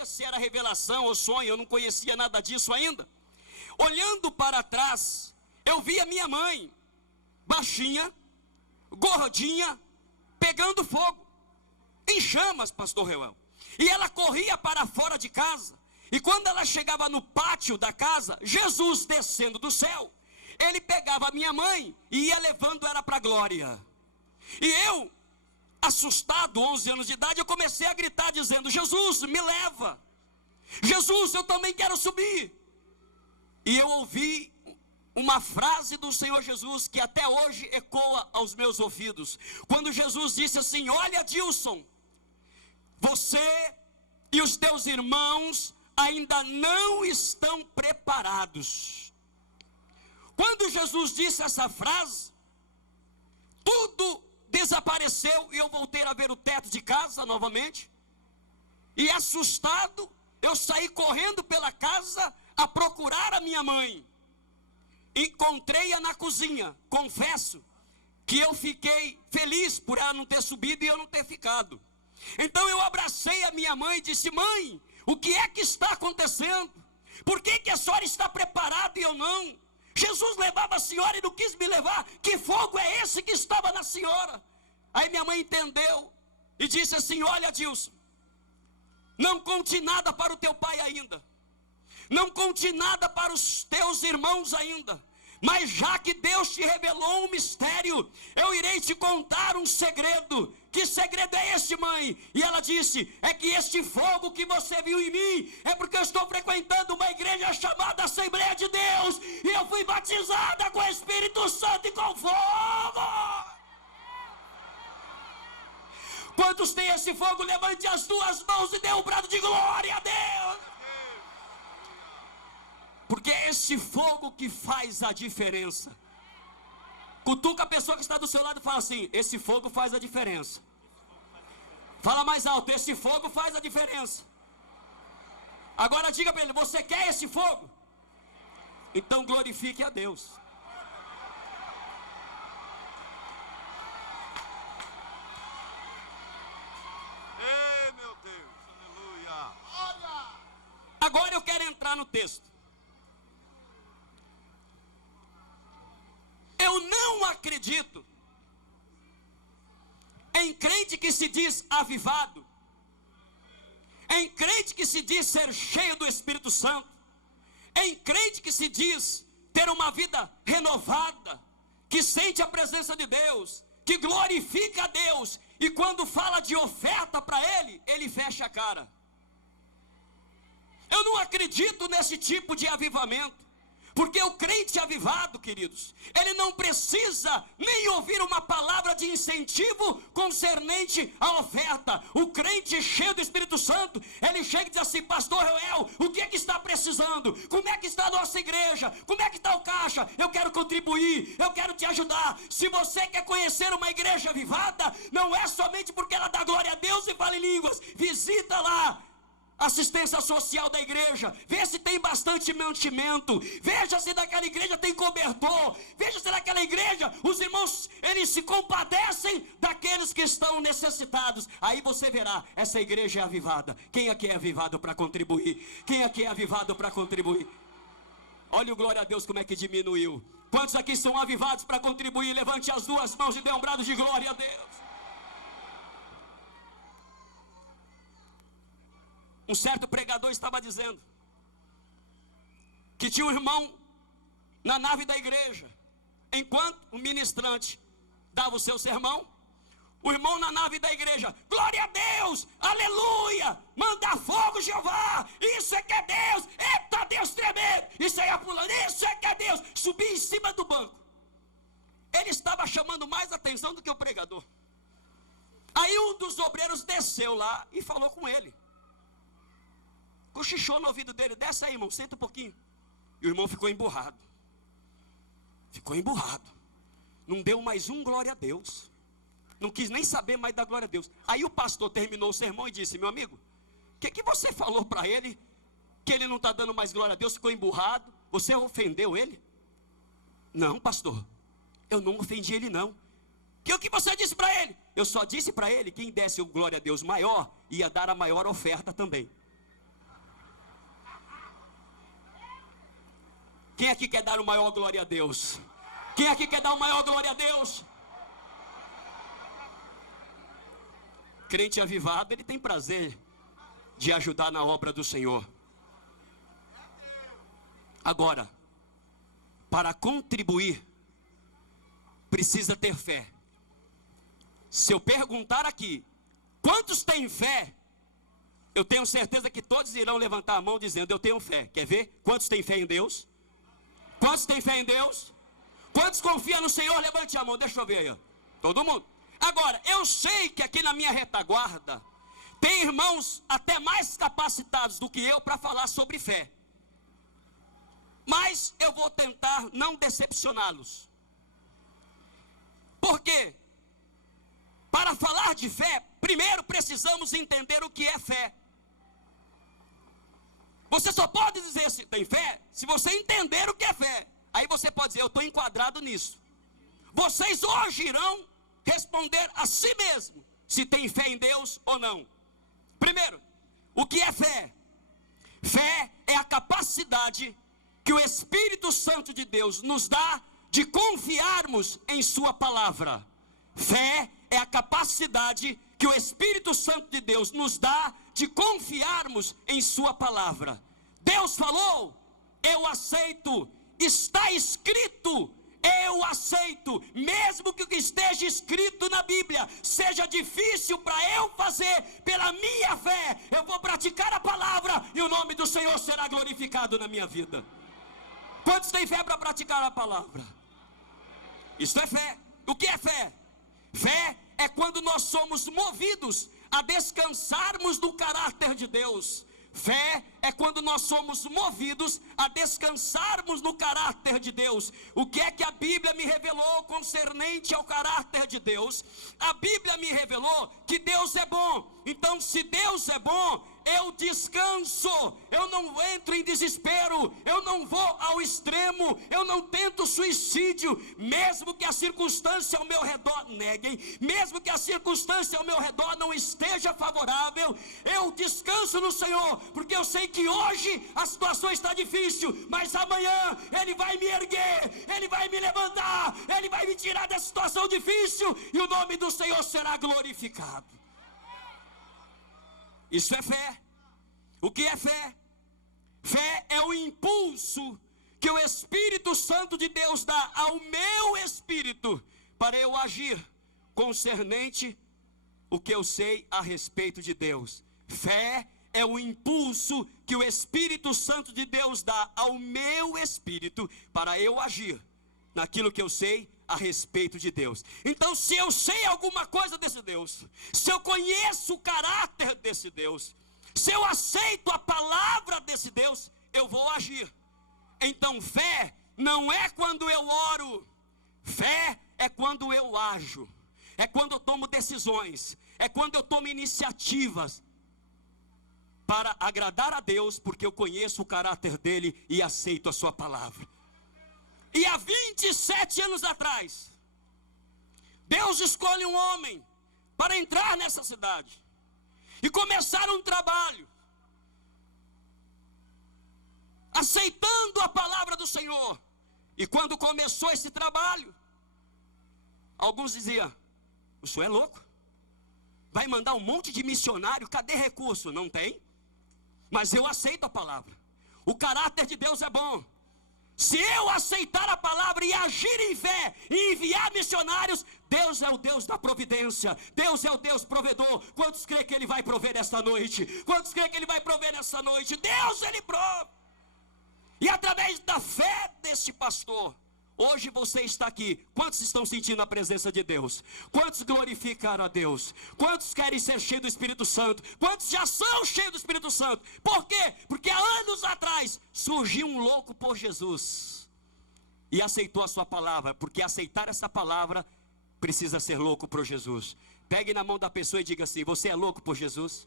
sabia se era revelação ou sonho, eu não conhecia nada disso ainda. Olhando para trás, eu vi a minha mãe, baixinha, gordinha, pegando fogo, em chamas, pastor Reuel. E ela corria para fora de casa. E quando ela chegava no pátio da casa, Jesus descendo do céu, ele pegava a minha mãe e ia levando ela para a glória. E eu, assustado, 11 anos de idade, eu comecei a gritar dizendo: Jesus, me leva. Jesus, eu também quero subir. E eu ouvi uma frase do Senhor Jesus que até hoje ecoa aos meus ouvidos. Quando Jesus disse assim: olha, Dilson, você e os teus irmãos ainda não estão preparados. Quando Jesus disse essa frase, tudo desapareceu e eu voltei a ver o teto de casa novamente. E assustado, eu saí correndo pela casa a procurar a minha mãe. Encontrei-a na cozinha. Confesso que eu fiquei feliz por ela não ter subido e eu não ter ficado. Então eu abracei a minha mãe e disse: mãe, o que é que está acontecendo? Por que a senhora está preparada e eu não? Jesus levava a senhora e não quis me levar. Que fogo é esse que estava na senhora? Aí minha mãe entendeu e disse assim: olha, Dilson, não conte nada para o teu pai ainda, não conte nada para os teus irmãos ainda, mas já que Deus te revelou um mistério, eu irei te contar um segredo. Que segredo é este, mãe? E ela disse: é que este fogo que você viu em mim é porque eu estou frequentando uma igreja chamada Assembleia de Deus, e eu fui batizada com o Espírito Santo e com fogo. Quantos têm esse fogo? Levante as duas mãos e dê um brado de glória a Deus. Porque é esse fogo que faz a diferença. Cutuca a pessoa que está do seu lado e fala assim: esse fogo faz a diferença. Fala mais alto: esse fogo faz a diferença. Agora diga para ele: você quer esse fogo? Então glorifique a Deus. Ei, meu Deus, aleluia. Olha! Agora eu quero entrar no texto. Eu não acredito em crente que se diz avivado, em crente que se diz ser cheio do Espírito Santo, em crente que se diz ter uma vida renovada, que sente a presença de Deus, que glorifica a Deus, e quando fala de oferta para ele, ele fecha a cara. Eu não acredito nesse tipo de avivamento. Porque o crente avivado, queridos, ele não precisa nem ouvir uma palavra de incentivo concernente à oferta. O crente cheio do Espírito Santo, ele chega e diz assim: pastor Reuel, o que é que está precisando? Como é que está a nossa igreja? Como é que está o caixa? Eu quero contribuir, eu quero te ajudar. Se você quer conhecer uma igreja avivada, não é somente porque ela dá glória a Deus e fala em línguas. Visita lá assistência social da igreja, vê se tem bastante mantimento, veja se naquela igreja tem cobertor, veja se naquela igreja os irmãos, eles se compadecem daqueles que estão necessitados. Aí você verá, essa igreja é avivada. Quem aqui é avivado para contribuir? Quem aqui é avivado para contribuir? Olha o glória a Deus como é que diminuiu. Quantos aqui são avivados para contribuir? Levante as duas mãos e dê um brado de glória a Deus. Um certo pregador estava dizendo que tinha um irmão na nave da igreja. Enquanto o ministrante dava o seu sermão, o irmão na nave da igreja: glória a Deus, aleluia, manda fogo, Jeová, isso é que é Deus, eita Deus tremendo, isso aí é pulando, isso é que é Deus. Subia em cima do banco. Ele estava chamando mais atenção do que o pregador. Aí um dos obreiros desceu lá e falou com ele. Cochichou no ouvido dele: desce aí, irmão, senta um pouquinho. E o irmão ficou emburrado. Não deu mais um glória a Deus. Não quis nem saber mais da glória a Deus. Aí o pastor terminou o sermão e disse: meu amigo, o que você falou para ele? Que ele não está dando mais glória a Deus, ficou emburrado? Você ofendeu ele? Não, pastor, eu não ofendi ele não. O que você disse para ele? Eu só disse para ele que quem desse o glória a Deus maior ia dar a maior oferta também. Quem aqui quer dar o maior glória a Deus? Quem aqui quer dar o maior glória a Deus? Crente avivado, ele tem prazer de ajudar na obra do Senhor. Agora, para contribuir, precisa ter fé. Se eu perguntar aqui, quantos têm fé? Eu tenho certeza que todos irão levantar a mão dizendo, eu tenho fé. Quer ver? Quantos têm fé em Deus? Quantos têm fé em Deus? Quantos confiam no Senhor? Levante a mão, deixa eu ver aí. Todo mundo. Agora, eu sei que aqui na minha retaguarda tem irmãos até mais capacitados do que eu para falar sobre fé. Mas eu vou tentar não decepcioná-los. Por quê? Para falar de fé, primeiro precisamos entender o que é fé. Você só pode dizer se tem fé se você entender o que é fé. Aí você pode dizer, eu estou enquadrado nisso. Vocês hoje irão responder a si mesmo se tem fé em Deus ou não. Primeiro, o que é fé? Fé é a capacidade que o Espírito Santo de Deus nos dá de confiarmos em sua palavra. Fé é a capacidade que o Espírito Santo de Deus nos dá de confiarmos em sua palavra. Deus falou, eu aceito. Está escrito, eu aceito. Mesmo que o que esteja escrito na Bíblia seja difícil para eu fazer, pela minha fé, eu vou praticar a palavra e o nome do Senhor será glorificado na minha vida. Quantos têm fé para praticar a palavra? Isso é fé. O que é fé? Fé é quando nós somos movidos a descansarmos do caráter de Deus. Fé é quando nós somos movidos a descansarmos no caráter de Deus. O que é que a Bíblia me revelou concernente ao caráter de Deus? A Bíblia me revelou que Deus é bom. Então, se Deus é bom, eu descanso, eu não entro em desespero, eu não vou ao extremo, eu não tento suicídio, mesmo que a circunstância ao meu redor neguem, mesmo que a circunstância ao meu redor não esteja favorável, eu descanso no Senhor, porque eu sei que hoje a situação está difícil, mas amanhã Ele vai me erguer, Ele vai me levantar, Ele vai me tirar dessa situação difícil, e o nome do Senhor será glorificado. Isso é fé. O que é fé? Fé é o impulso que o Espírito Santo de Deus dá ao meu espírito para eu agir concernente o que eu sei a respeito de Deus. Fé é o impulso que o Espírito Santo de Deus dá ao meu espírito para eu agir naquilo que eu sei a respeito de Deus. Então, se eu sei alguma coisa desse Deus, se eu conheço o caráter desse Deus, se eu aceito a palavra desse Deus, eu vou agir. Então, fé não é quando eu oro, fé é quando eu ajo, é quando eu tomo decisões, é quando eu tomo iniciativas para agradar a Deus, porque eu conheço o caráter dele e aceito a sua palavra. E há 27 anos atrás, Deus escolhe um homem para entrar nessa cidade e começar um trabalho, aceitando a palavra do Senhor. E quando começou esse trabalho, alguns diziam, o senhor é louco? Vai mandar um monte de missionário, cadê recurso? Não tem. Mas eu aceito a palavra. O caráter de Deus é bom. Se eu aceitar a palavra e agir em fé e enviar missionários, Deus é o Deus da providência, Deus é o Deus provedor. Quantos creem que Ele vai prover esta noite? Quantos creem que Ele vai prover esta noite? Deus, Ele prove. E através da fé deste pastor, hoje você está aqui. Quantos estão sentindo a presença de Deus? Quantos glorificaram a Deus? Quantos querem ser cheios do Espírito Santo? Quantos já são cheios do Espírito Santo? Por quê? Porque há anos atrás surgiu um louco por Jesus e aceitou a sua palavra. Porque aceitar essa palavra precisa ser louco por Jesus. Pegue na mão da pessoa e diga assim: você é louco por Jesus?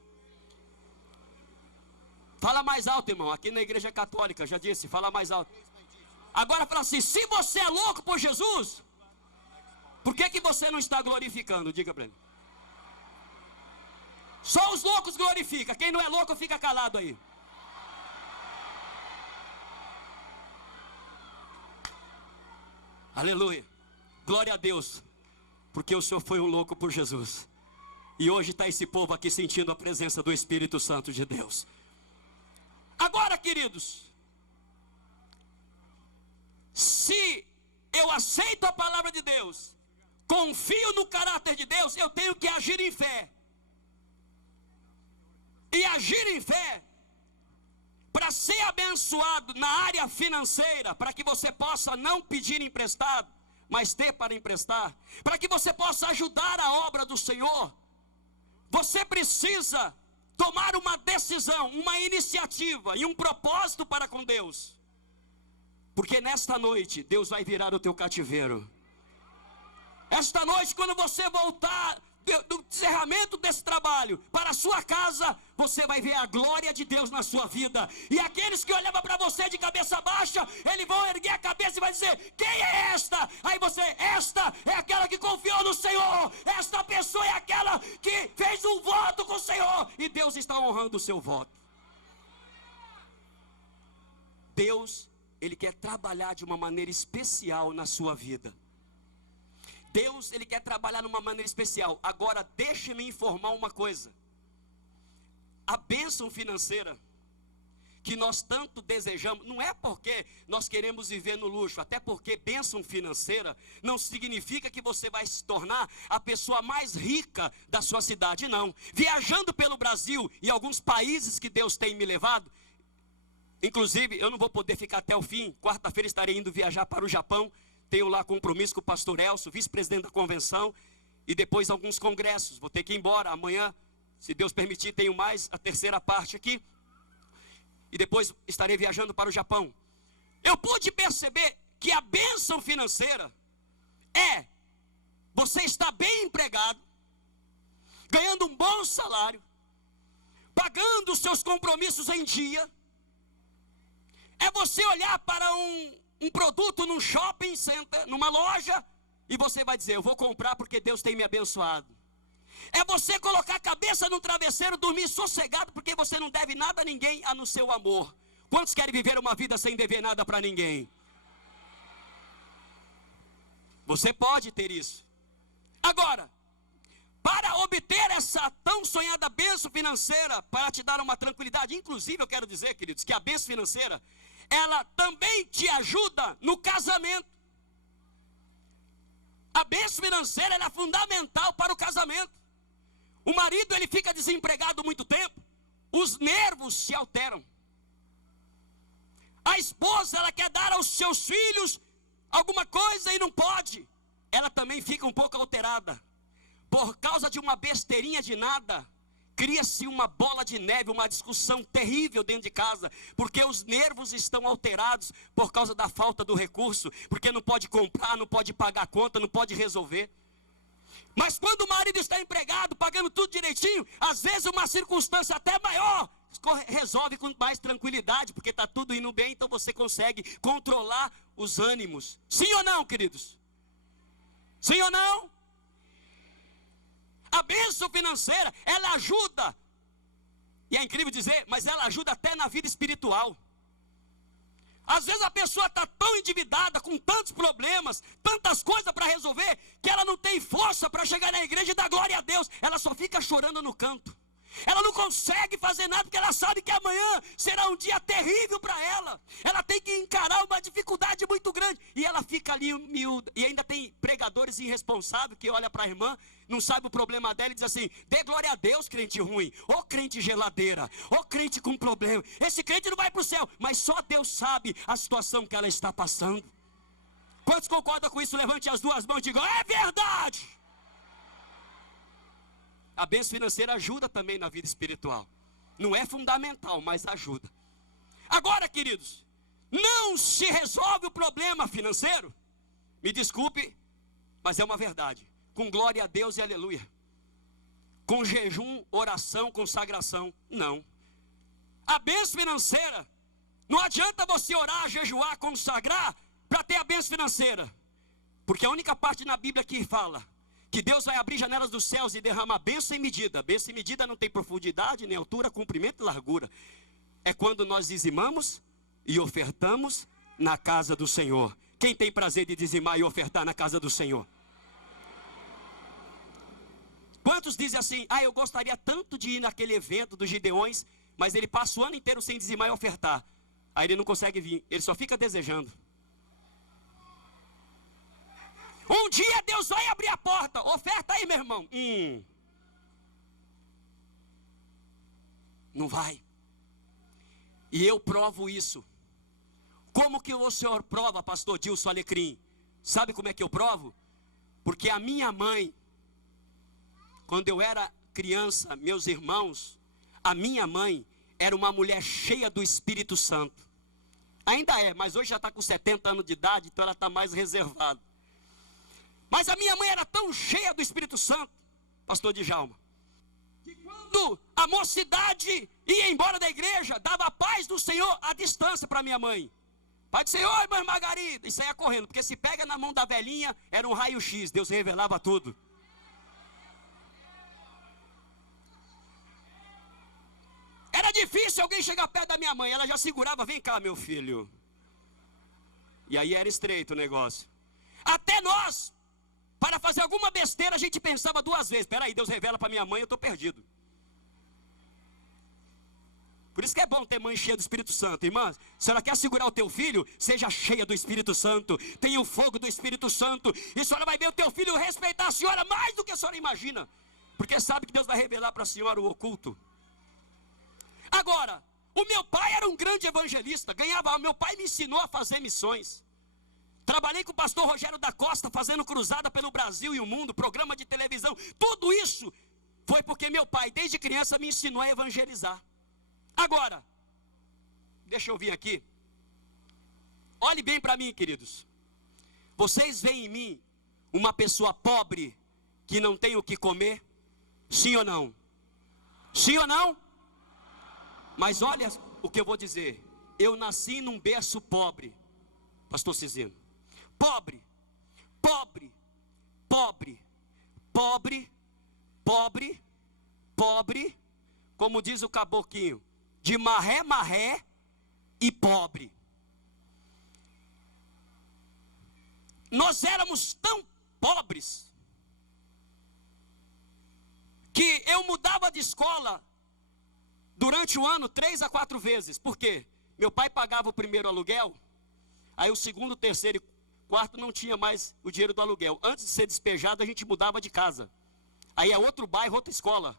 Fala mais alto, irmão. Aqui na igreja católica, já disse, fala mais alto. Agora fala assim: se você é louco por Jesus, por que você não está glorificando? Diga para ele. Só os loucos glorificam. Quem não é louco fica calado aí. Aleluia. Glória a Deus. Porque o Senhor foi um louco por Jesus. E hoje está esse povo aqui sentindo a presença do Espírito Santo de Deus. Agora, queridos, se eu aceito a palavra de Deus, confio no caráter de Deus, eu tenho que agir em fé. E agir em fé, para ser abençoado na área financeira, para que você possa não pedir emprestado, mas ter para emprestar, para que você possa ajudar a obra do Senhor, você precisa tomar uma decisão, uma iniciativa e um propósito para com Deus. Porque nesta noite, Deus vai virar o teu cativeiro. Esta noite, quando você voltar do encerramento desse trabalho para a sua casa, você vai ver a glória de Deus na sua vida. E aqueles que olhavam para você de cabeça baixa, eles vão erguer a cabeça e vai dizer: quem é esta? Aí você: esta é aquela que confiou no Senhor. Esta pessoa é aquela que fez um voto com o Senhor. E Deus está honrando o seu voto. Deus, Ele quer trabalhar de uma maneira especial na sua vida. Deus, Ele quer trabalhar de uma maneira especial. Agora, deixe-me informar uma coisa. A bênção financeira que nós tanto desejamos, não é porque nós queremos viver no luxo, até porque bênção financeira não significa que você vai se tornar a pessoa mais rica da sua cidade, não. Viajando pelo Brasil e alguns países que Deus tem me levado, inclusive eu não vou poder ficar até o fim, quarta-feira estarei indo viajar para o Japão. Tenho lá compromisso com o pastor Elcio, vice-presidente da convenção, e depois alguns congressos. Vou ter que ir embora amanhã, se Deus permitir, tenho mais a terceira parte aqui. E depois estarei viajando para o Japão. Eu pude perceber que a bênção financeira é você estar bem empregado, ganhando um bom salário, pagando os seus compromissos em dia. É você olhar para um produto num shopping center, numa loja, e você vai dizer: eu vou comprar porque Deus tem me abençoado. É você colocar a cabeça no travesseiro, dormir sossegado, porque você não deve nada a ninguém a no seu amor. Quantos querem viver uma vida sem dever nada para ninguém? Você pode ter isso. Agora, para obter essa tão sonhada bênção financeira, para te dar uma tranquilidade, inclusive eu quero dizer, queridos, que a bênção financeira, ela também te ajuda no casamento. A bênção financeira, ela é fundamental para o casamento. O marido, ele fica desempregado muito tempo, os nervos se alteram. A esposa, ela quer dar aos seus filhos alguma coisa e não pode. Ela também fica um pouco alterada. Por causa de uma besteirinha de nada, cria-se uma bola de neve, uma discussão terrível dentro de casa, porque os nervos estão alterados por causa da falta do recurso, porque não pode comprar, não pode pagar a conta, não pode resolver. Mas quando o marido está empregado, pagando tudo direitinho, às vezes uma circunstância até maior resolve com mais tranquilidade, porque está tudo indo bem, então você consegue controlar os ânimos. Sim ou não, queridos? Sim ou não? A bênção financeira, ela ajuda, e é incrível dizer, mas ela ajuda até na vida espiritual. Às vezes a pessoa está tão endividada, com tantos problemas, tantas coisas para resolver, que ela não tem força para chegar na igreja e dar glória a Deus. Ela só fica chorando no canto. Ela não consegue fazer nada, porque ela sabe que amanhã será um dia terrível para ela. Ela tem que encarar uma dificuldade muito grande, e ela fica ali miúda. E ainda tem pregadores irresponsáveis que olham para a irmã, não sabe o problema dela e diz assim: dê glória a Deus, crente ruim, ô crente geladeira, ô crente com problema, esse crente não vai para o céu. Mas só Deus sabe a situação que ela está passando. Quantos concordam com isso? Levante as duas mãos e digam: é verdade. A bênção financeira ajuda também na vida espiritual. Não é fundamental, mas ajuda. Agora, queridos, não se resolve o problema financeiro, me desculpe, mas é uma verdade, com glória a Deus e aleluia, com jejum, oração, consagração, não. A bênção financeira, não adianta você orar, jejuar, consagrar para ter a bênção financeira, porque a única parte na Bíblia que fala que Deus vai abrir janelas dos céus e derramar bênção em medida. Bênção em medida não tem profundidade, nem altura, comprimento e largura. É quando nós dizimamos e ofertamos na casa do Senhor Quem tem prazer de dizimar e ofertar na casa do Senhor? Quantos dizem assim, eu gostaria tanto de ir naquele evento dos Gideões, mas ele passa o ano inteiro sem dizimar e ofertar. Aí ele não consegue vir, ele só fica desejando. Um dia Deus vai abrir a porta, oferta aí, meu irmão. Não vai. E eu provo isso. Como que o senhor prova, pastor Dilson Alecrim? Sabe como é que eu provo? Porque a minha mãe, quando eu era criança, meus irmãos, a minha mãe era uma mulher cheia do Espírito Santo. Ainda é, mas hoje já está com 70 anos de idade, então ela está mais reservada. Mas a minha mãe era tão cheia do Espírito Santo, pastor Djalma, que quando a mocidade ia embora da igreja, dava a paz do Senhor à distância para minha mãe. Pai do Senhor, irmã Margarida, e saia correndo, porque se pega na mão da velhinha, era um raio-x, Deus revelava tudo. Era difícil alguém chegar perto da minha mãe, ela já segurava, vem cá meu filho. E aí era estreito o negócio. Até nós, para fazer alguma besteira, a gente pensava duas vezes. Peraí, Deus revela para minha mãe, eu estou perdido. Por isso que é bom ter mãe cheia do Espírito Santo, irmãs. Se ela quer segurar o teu filho, seja cheia do Espírito Santo. Tenha o fogo do Espírito Santo. E a senhora vai ver o teu filho respeitar a senhora mais do que a senhora imagina. Porque sabe que Deus vai revelar para a senhora o oculto. Agora, o meu pai era um grande evangelista. Meu pai me ensinou a fazer missões. Trabalhei com o pastor Rogério da Costa, fazendo cruzada pelo Brasil e o mundo, programa de televisão. Tudo isso foi porque meu pai, desde criança, me ensinou a evangelizar. Agora, deixa eu vir aqui. Olhe bem para mim, queridos. Vocês veem em mim uma pessoa pobre que não tem o que comer? Sim ou não? Sim ou não? Mas olha o que eu vou dizer. Eu nasci num berço pobre, pastor Cizino. Pobre, pobre, pobre, pobre, pobre, pobre, como diz o caboclinho, de marré, marré e pobre. Nós éramos tão pobres que eu mudava de escola durante o ano 3 a 4 vezes. Por quê? Meu pai pagava o primeiro aluguel, aí o segundo, terceiro e quarto não tinha mais o dinheiro do aluguel. Antes de ser despejado, a gente mudava de casa. Aí é outro bairro, outra escola.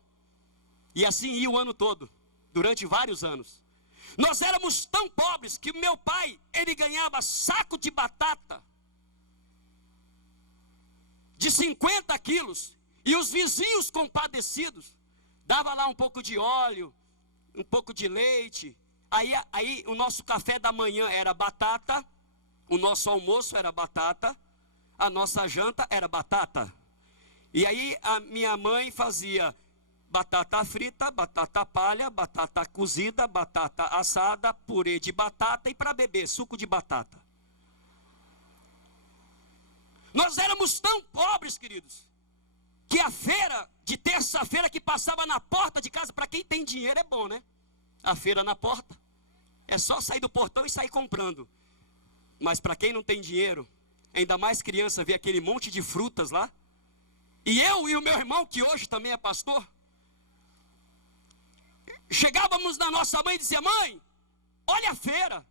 E assim ia o ano todo, durante vários anos. Nós éramos tão pobres que meu pai, ele ganhava saco de batata de 50 quilos. E os vizinhos compadecidos, dava lá um pouco de óleo, um pouco de leite. Aí o nosso café da manhã era batata, o nosso almoço era batata, a nossa janta era batata. E aí a minha mãe fazia batata frita, batata palha, batata cozida, batata assada, purê de batata e para beber, suco de batata. Nós éramos tão pobres, queridos, que a feira de terça-feira que passava na porta de casa, para quem tem dinheiro é bom, né? A feira na porta, é só sair do portão e sair comprando. Mas para quem não tem dinheiro, ainda mais criança, vê aquele monte de frutas lá. E eu e o meu irmão, que hoje também é pastor, chegávamos na nossa mãe e dizia: mãe, olha a feira,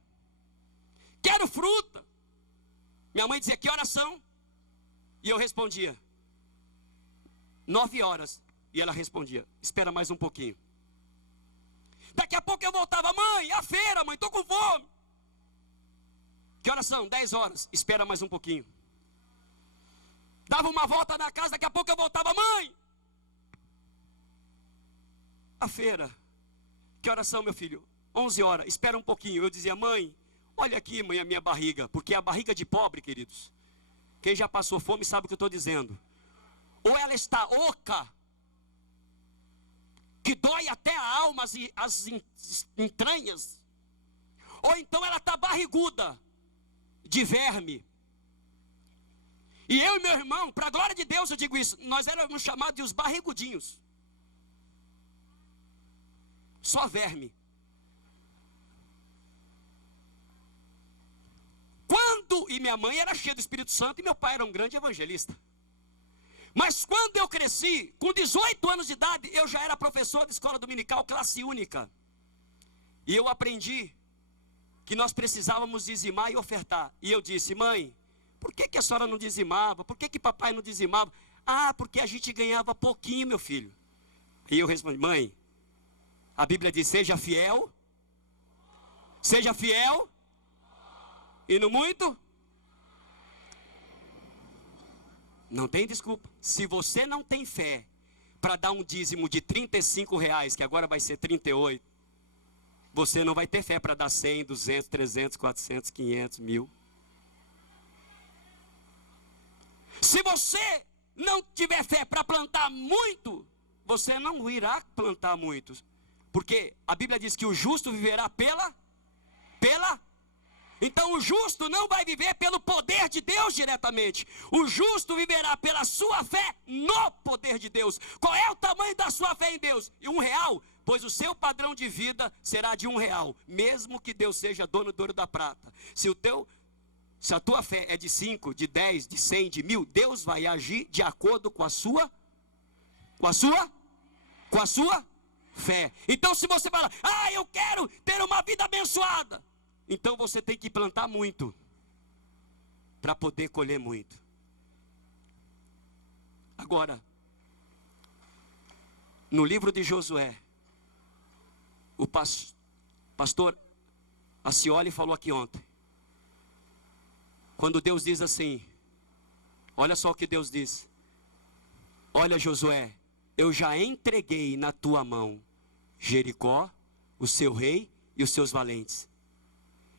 quero fruta. Minha mãe dizia: que horas são? E eu respondia: 9 horas. E ela respondia: espera mais um pouquinho. Daqui a pouco eu voltava: mãe, a feira, mãe, estou com fome. Que horas são? 10 horas. Espera mais um pouquinho. Dava uma volta na casa, daqui a pouco eu voltava: mãe, a feira. Que horas são, meu filho? 11 horas. Espera um pouquinho. Eu dizia: mãe, olha aqui, mãe, a minha barriga. Porque a barriga de pobre, queridos, quem já passou fome sabe o que eu estou dizendo. Ou ela está oca, que dói até a alma, as entranhas. Ou então ela está barriguda, de verme. E eu e meu irmão, para a glória de Deus eu digo isso, nós éramos chamados de os barrigudinhos. Só verme. Quando, e minha mãe era cheia do Espírito Santo e meu pai era um grande evangelista. Mas quando eu cresci, com 18 anos de idade, eu já era professor de escola dominical, classe única. E eu aprendi que nós precisávamos dizimar e ofertar. E eu disse: mãe, por que a senhora não dizimava? Por que papai não dizimava? Ah, porque a gente ganhava pouquinho, meu filho. E eu respondi: mãe, a Bíblia diz: seja fiel. Seja fiel. E no muito? Não tem desculpa. Se você não tem fé para dar um dízimo de R$35, que agora vai ser 38, você não vai ter fé para dar 100, 200, 300, 400, 500, 1000. Se você não tiver fé para plantar muito, você não irá plantar muitos. Porque a Bíblia diz que o justo viverá pela. Então o justo não vai viver pelo poder de Deus diretamente. O justo viverá pela sua fé no poder de Deus. Qual é o tamanho da sua fé em Deus? R$1, pois o seu padrão de vida será de R$1, mesmo que Deus seja dono do ouro da prata. Se a tua fé é de 5, de 10, de 100, de 1000, Deus vai agir de acordo com a sua fé. Então se você fala: eu quero ter uma vida abençoada, então você tem que plantar muito para poder colher muito. Agora, no livro de Josué, o pastor Acioli falou aqui ontem, quando Deus diz assim, olha só o que Deus diz: olha, Josué, eu já entreguei na tua mão Jericó, o seu rei e os seus valentes.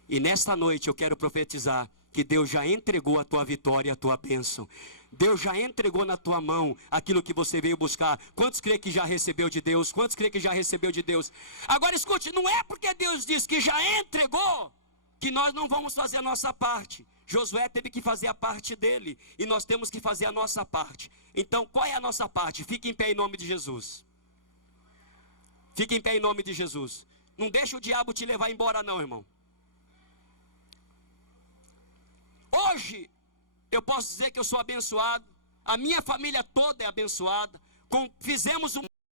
E nesta noite eu quero profetizar que Deus já entregou a tua vitória e a tua bênção. Deus já entregou na tua mão aquilo que você veio buscar. Quantos crê que já recebeu de Deus? Quantos crê que já recebeu de Deus? Agora escute, não é porque Deus diz que já entregou que nós não vamos fazer a nossa parte. Josué teve que fazer a parte dele e nós temos que fazer a nossa parte. Então qual é a nossa parte? Fique em pé em nome de Jesus. Fique em pé em nome de Jesus. Não deixa o diabo te levar embora não, irmão. Hoje, eu posso dizer que eu sou abençoado, a minha família toda é abençoada, fizemos um